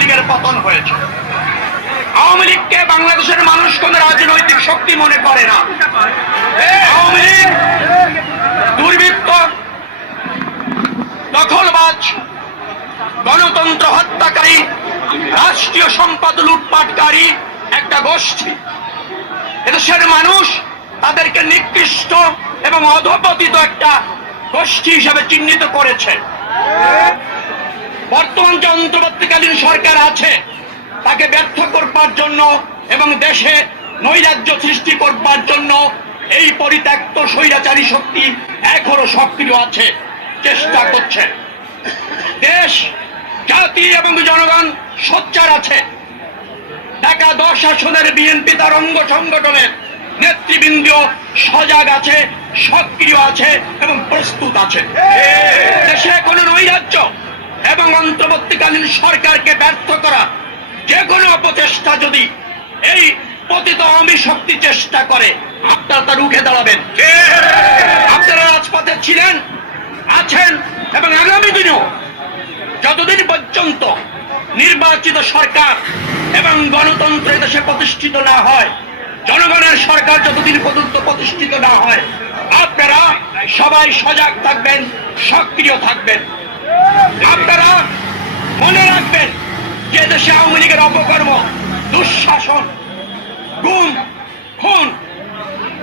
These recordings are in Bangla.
লীগের পতন হয়েছে। আওয়ামী লীগকে বাংলাদেশের মানুষ কোন রাজনৈতিক শক্তি মনে করে না। আওয়ামী লীগ দুর্বৃত্ত, দখলবাজ, গণতন্ত্র হত্যাকারী, রাষ্ট্রীয় সম্পদ লুটপাটকারী একটা গোষ্ঠী। এদেশের মানুষ তাদেরকে নিকৃষ্ট এবং অধপতিত একটা গোষ্ঠী হিসেবে চিহ্নিত করেছে। বর্তমান যে অন্তর্বর্তীকালীন সরকার আছে, তাকে ব্যর্থ করবার জন্য এবং দেশে নৈরাজ্য সৃষ্টি করবার জন্য এই পরিত্যক্ত স্বৈরাচারী শক্তি এখনও সক্রিয় আছে, চেষ্টা করছে। দেশ, জাতি এবং জনগণ সোচ্চার আছে। ঢাকা দশ আসনের বিএনপি তার অঙ্গ সংগঠনের নেতৃবৃন্দ সজাগ আছে, সক্রিয় আছে এবং প্রস্তুত আছে। দেশে কোনো নৈরাজ্য। এবং অন্তর্বর্তীকালীন সরকারকে ব্যর্থ করা যে কোনো অপচেষ্টা যদি এই পতিত আওয়ামী শক্তি চেষ্টা করে, আপনারা তা রুখে দাঁড়াবেন। আপনারা রাজপথে ছিলেন, আছেন এবং আগামী দিনেও যতদিন পর্যন্ত নির্বাচিত সরকার এবং গণতন্ত্র দেশে প্রতিষ্ঠিত না হয়, জনগণের সরকার যতদিন পর্যন্ত প্রতিষ্ঠিত না হয়, আপনারা সবাই সজাগ থাকবেন, সক্রিয় থাকবেন। আপনারা মনে রাখবেন যে দেশে আওয়ামী লীগের অপকর্ম, দুঃশাসন, গুম, খুন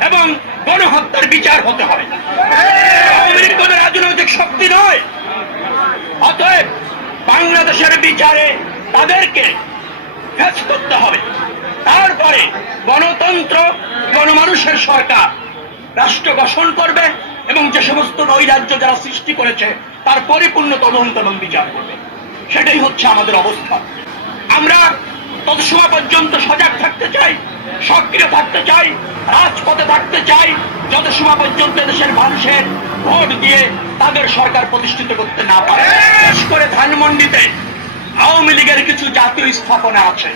এবং গণহত্যার বিচার হতে হবে। আওয়ামী লীগ কোনো রাজনৈতিক শক্তি নয়। অতএব বাংলাদেশের বিচারে তাদেরকে ফেস করতে হবে। তারপরে গণতন্ত্র, গণমানুষের সরকার রাষ্ট্র গঠন করবে। এবং যে সমস্ত নৈরাজ্য যারা সৃষ্টি করেছে, তার পরিপূর্ণ তদন্ত এবং বিচার করবে। সেটাই হচ্ছে আমাদের অবস্থা। আমরা তত পর্যন্ত সজাগ থাকতে চাই, সক্রিয় থাকতে চাই, রাজপথে থাকতে চাই যত সময় পর্যন্ত দেশের মানুষের ভোট দিয়ে তাদের সরকার প্রতিষ্ঠিত করতে না পারে। বিশেষ করে ধানমন্ডিতে আওয়ামী লীগের কিছু জাতীয় স্থাপনা আছে।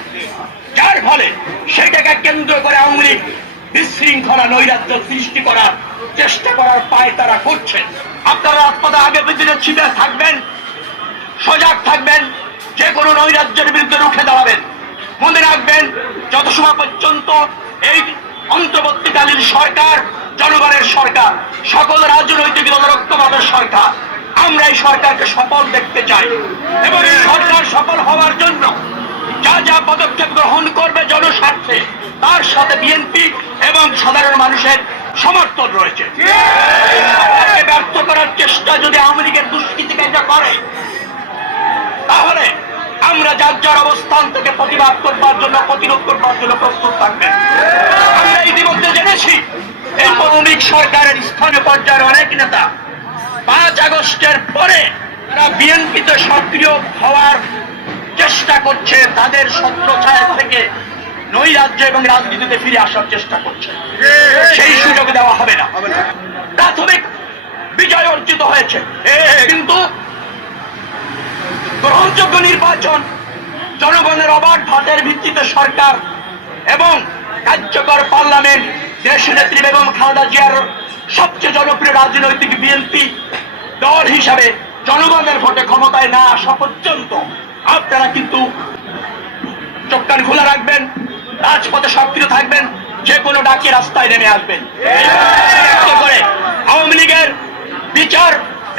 যার ফলে সেটাকে কেন্দ্র করে আওয়ামী লীগ বিশৃঙ্খলা নৈরাজ্য সৃষ্টি করার চেষ্টা করার পায় তারা করছে আপনারা রাজপথে আগে দিনে ছিটে থাকবেন, সজাগ থাকবেন, যে কোনো নৈরাজ্যের বিরুদ্ধে রুখে দাঁড়াবেন। মনে রাখবেন, যত সময় পর্যন্ত এই অন্তর্বর্তীকালীন সরকার, জনগণের সরকার, সকল রাজনৈতিক দলের ঐক্যমতের সরকার, আমরা এই সরকারকে সফল দেখতে চাই। এবং এই সরকার সফল হওয়ার জন্য যা যা পদক্ষেপ গ্রহণ করবে জনস্বার্থে, তার সাথে বিএনপি এবং সাধারণ মানুষের সমর্থন রয়েছে। ব্যর্থ করার চেষ্টা যদি আওয়ামী লীগের দুষ্কৃতিকারীরা করে, তাহলে আমরা যার যার অবস্থান থেকে প্রতিবাদ করবার জন্য, প্রতিরোধ করবার জন্য প্রস্তুত থাকবে। আমরা ইতিমধ্যে জেনেছি, এই সরকারের স্থানীয় পর্যায়ের অনেক নেতা পাঁচ আগস্টের পরে তারা বিএনপিতে সক্রিয় হওয়ার চেষ্টা করছে, তাদের ছত্র ছায়া থেকে নৈরাজ্য এবং রাজনীতিতে ফিরে আসার চেষ্টা করছে। বিজয় অর্জিত হয়েছে। কিন্তু গ্রহণযোগ্য নির্বাচন জনগণের অবাধ ভোটের ভিত্তিতে সরকার এবং কার্যকর পার্লামেন্ট দেশ নেত্রী বেগম খালেদা জিয়ার সবচেয়ে জনপ্রিয় রাজনৈতিক বিএনপি দল হিসাবে জনগণের ভোটে ক্ষমতায় না আসা পর্যন্ত আপনারা কিন্তু চোখ কান খোলা রাখবেন, রাজপথে সক্রিয় থাকবেন যে কোনো ডাকে রাস্তায় নেমে আসবেন। করে আওয়ামী লীগের বিচার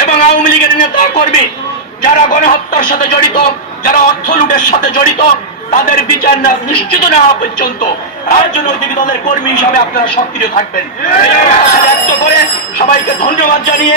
এবং আওয়ামী লীগের নেতা কর্মী যারা গণহত্যার সাথে জড়িত যারা অর্থ লুটের সাথে জড়িত তাদের বিচার না নিশ্চিত না হওয়া পর্যন্ত রাজনৈতিক দলের কর্মী হিসাবে আপনারা সক্রিয় থাকবেন। ব্যক্ত করে সবাইকে ধন্যবাদ জানিয়ে